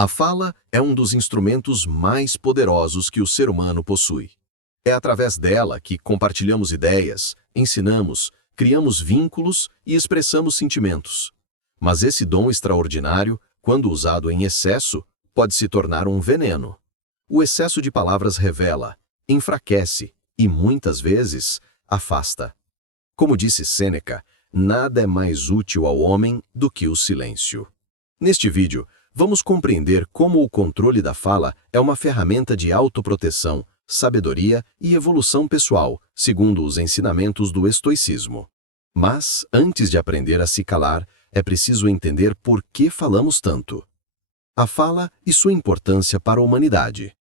A fala é um dos instrumentos mais poderosos que o ser humano possui. É através dela que compartilhamos ideias, ensinamos, criamos vínculos e expressamos sentimentos. Mas esse dom extraordinário, quando usado em excesso, pode se tornar um veneno. O excesso de palavras revela, enfraquece e, muitas vezes, afasta. Como disse Sêneca, nada é mais útil ao homem do que o silêncio. Neste vídeo, vamos compreender como o controle da fala é uma ferramenta de autoproteção, sabedoria e evolução pessoal, segundo os ensinamentos do estoicismo. Mas, antes de aprender a se calar, é preciso entender por que falamos tanto. A fala e sua importância para a humanidade.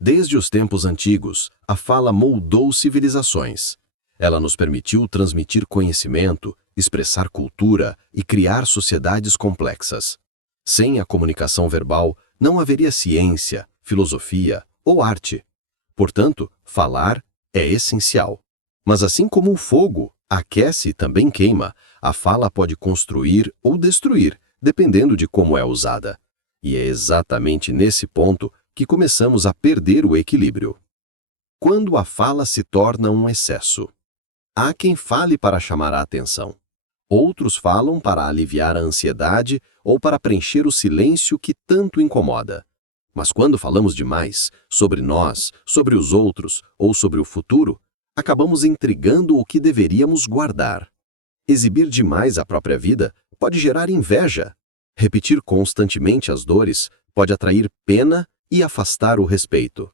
Desde os tempos antigos, a fala moldou civilizações. Ela nos permitiu transmitir conhecimento, expressar cultura e criar sociedades complexas. Sem a comunicação verbal, não haveria ciência, filosofia ou arte. Portanto, falar é essencial. Mas assim como o fogo aquece e também queima, a fala pode construir ou destruir, dependendo de como é usada. E é exatamente nesse ponto que começamos a perder o equilíbrio. Quando a fala se torna um excesso. Há quem fale para chamar a atenção. Outros falam para aliviar a ansiedade ou para preencher o silêncio que tanto incomoda. Mas quando falamos demais sobre nós, sobre os outros ou sobre o futuro, acabamos intrigando o que deveríamos guardar. Exibir demais a própria vida pode gerar inveja. Repetir constantemente as dores pode atrair pena e afastar o respeito.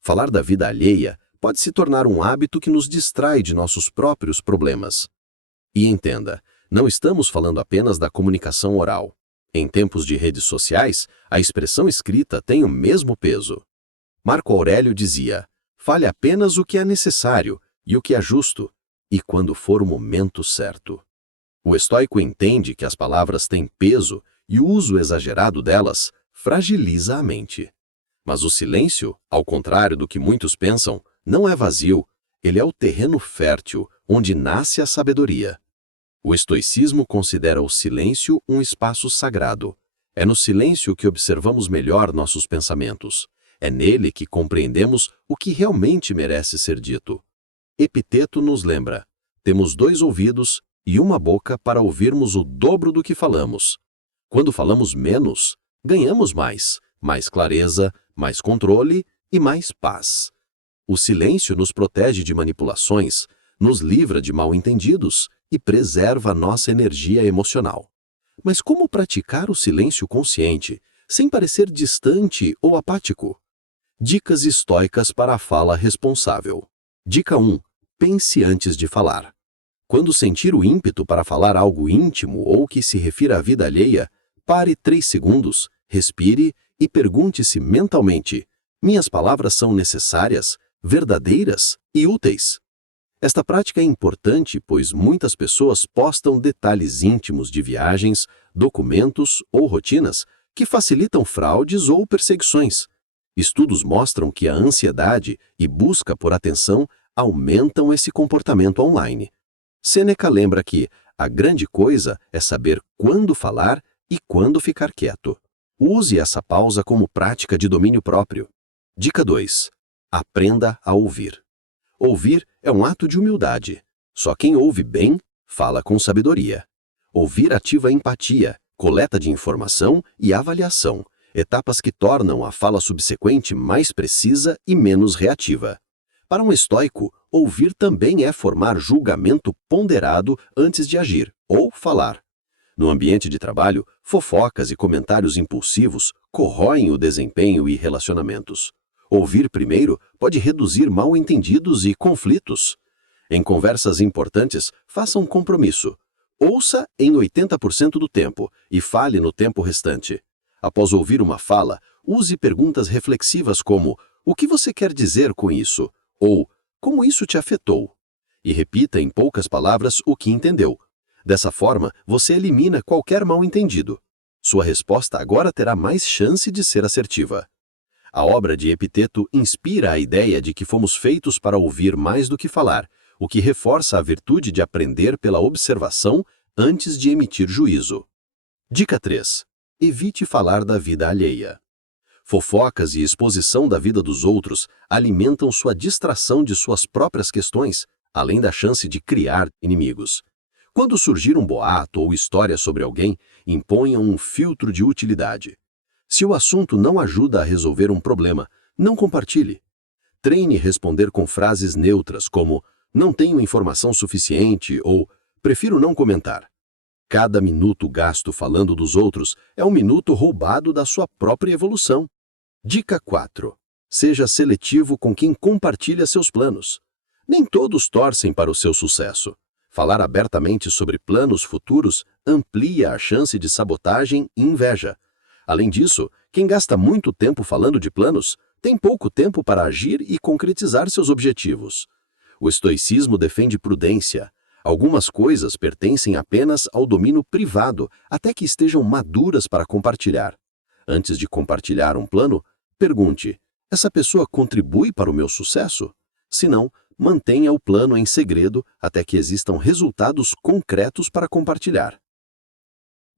Falar da vida alheia pode se tornar um hábito que nos distrai de nossos próprios problemas. E entenda, não estamos falando apenas da comunicação oral. Em tempos de redes sociais, a expressão escrita tem o mesmo peso. Marco Aurélio dizia: fale apenas o que é necessário e o que é justo, e quando for o momento certo. O estoico entende que as palavras têm peso e o uso exagerado delas fragiliza a mente. Mas o silêncio, ao contrário do que muitos pensam, não é vazio, ele é o terreno fértil onde nasce a sabedoria. O estoicismo considera o silêncio um espaço sagrado. É no silêncio que observamos melhor nossos pensamentos. É nele que compreendemos o que realmente merece ser dito. Epiteto nos lembra: temos 2 ouvidos e uma boca para ouvirmos o dobro do que falamos. Quando falamos menos, ganhamos mais clareza, mais controle e mais paz. O silêncio nos protege de manipulações, nos livra de mal-entendidos e preserva nossa energia emocional. Mas como praticar o silêncio consciente, sem parecer distante ou apático? Dicas estoicas para a fala responsável. Dica 1. Pense antes de falar. Quando sentir o ímpeto para falar algo íntimo ou que se refira à vida alheia, pare 3 segundos, respire e pergunte-se mentalmente: minhas palavras são necessárias, verdadeiras e úteis? Esta prática é importante, pois muitas pessoas postam detalhes íntimos de viagens, documentos ou rotinas que facilitam fraudes ou perseguições. Estudos mostram que a ansiedade e busca por atenção aumentam esse comportamento online. Sêneca lembra que a grande coisa é saber quando falar e quando ficar quieto. Use essa pausa como prática de domínio próprio. Dica 2. Aprenda a ouvir. Ouvir é um ato de humildade. Só quem ouve bem, fala com sabedoria. Ouvir ativa a empatia, coleta de informação e avaliação, etapas que tornam a fala subsequente mais precisa e menos reativa. Para um estoico, ouvir também é formar julgamento ponderado antes de agir ou falar. No ambiente de trabalho, fofocas e comentários impulsivos corroem o desempenho e relacionamentos. Ouvir primeiro pode reduzir mal-entendidos e conflitos. Em conversas importantes, faça um compromisso. Ouça em 80% do tempo e fale no tempo restante. Após ouvir uma fala, use perguntas reflexivas como: o que você quer dizer com isso? Ou como isso te afetou? E repita em poucas palavras o que entendeu. Dessa forma, você elimina qualquer mal-entendido. Sua resposta agora terá mais chance de ser assertiva. A obra de Epiteto inspira a ideia de que fomos feitos para ouvir mais do que falar, o que reforça a virtude de aprender pela observação antes de emitir juízo. Dica 3. Evite falar da vida alheia. Fofocas e exposição da vida dos outros alimentam sua distração de suas próprias questões, além da chance de criar inimigos. Quando surgir um boato ou história sobre alguém, imponham um filtro de utilidade. Se o assunto não ajuda a resolver um problema, não compartilhe. Treine responder com frases neutras como "não tenho informação suficiente" ou "prefiro não comentar". Cada minuto gasto falando dos outros é um minuto roubado da sua própria evolução. Dica 4. Seja seletivo com quem compartilha seus planos. Nem todos torcem para o seu sucesso. Falar abertamente sobre planos futuros amplia a chance de sabotagem e inveja. Além disso, quem gasta muito tempo falando de planos tem pouco tempo para agir e concretizar seus objetivos. O estoicismo defende prudência. Algumas coisas pertencem apenas ao domínio privado até que estejam maduras para compartilhar. Antes de compartilhar um plano, pergunte: essa pessoa contribui para o meu sucesso? Se não, mantenha o plano em segredo até que existam resultados concretos para compartilhar.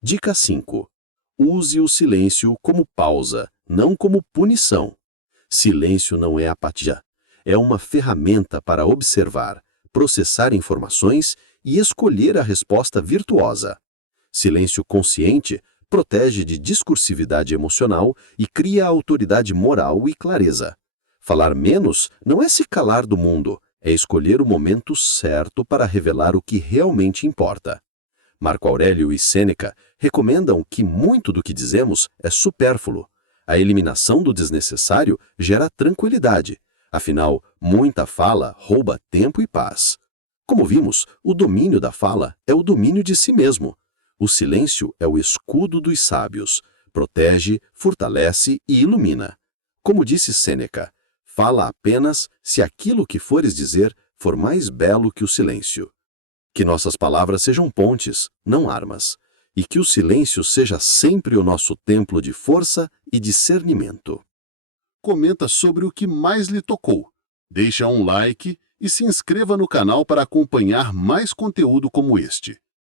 Dica 5. Use o silêncio como pausa, não como punição. Silêncio não é apatia. É uma ferramenta para observar, processar informações e escolher a resposta virtuosa. Silêncio consciente protege de discursividade emocional e cria autoridade moral e clareza. Falar menos não é se calar do mundo, é escolher o momento certo para revelar o que realmente importa. Marco Aurélio e Sêneca recomendam que muito do que dizemos é supérfluo. A eliminação do desnecessário gera tranquilidade. Afinal, muita fala rouba tempo e paz. Como vimos, o domínio da fala é o domínio de si mesmo. O silêncio é o escudo dos sábios. Protege, fortalece e ilumina. Como disse Sêneca, fala apenas se aquilo que fores dizer for mais belo que o silêncio. Que nossas palavras sejam pontes, não armas, e que o silêncio seja sempre o nosso templo de força e discernimento. Comenta sobre o que mais lhe tocou. Deixa um like e se inscreva no canal para acompanhar mais conteúdo como este.